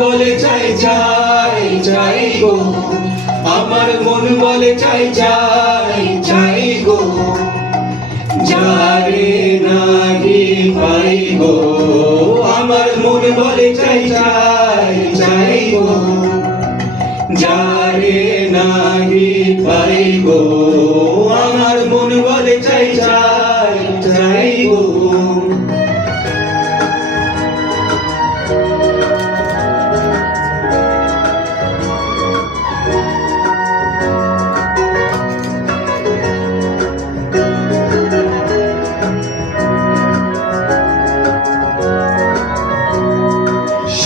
বলে চাই চাই চাই গো। আমার মন বলে চাই চাই চাই গো। যারে নাহি পাই গো, আমার মন বলে চাই চাই চাই গো। যারে নাহি পাই গো, আমার মন বলে চাই চাই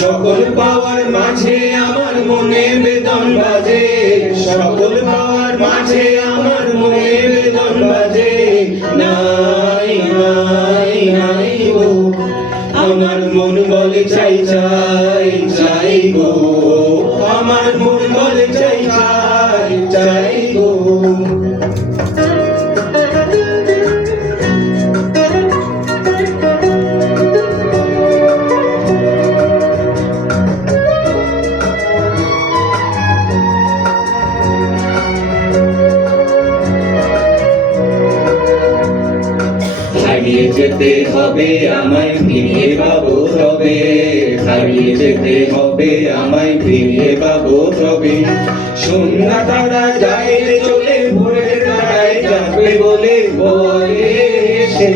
সকল পাওয়ার মাঝে আমার মনে বেদন বাজে। সকল পাওয়ার মাঝে আমার মনে বেদন বাজে। নাই নাই নাই গো, আমার মন বলে চাই চাই চাই গো। হারিয়ে যেতে হবে, আমায় ফিরিয়ে পাবো তবে। হারিয়ে যেতে হবে, আমায় ফিরিয়ে পাবো তবে। সন্ধ্যা তারা যায় চলে, ভোরের তারায় যাবে বলে বলে সে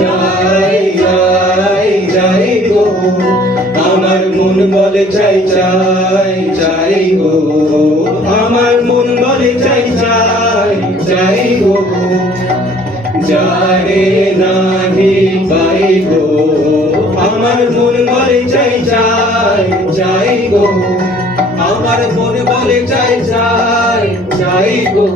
যাই যাই যাই গো, আমার মন বলে চাই চাই চাই গো। যারে নাহি পাই আমার মন বলে চাই চাই চাই গো। আমার মন বলে চাই চাই চাই গো।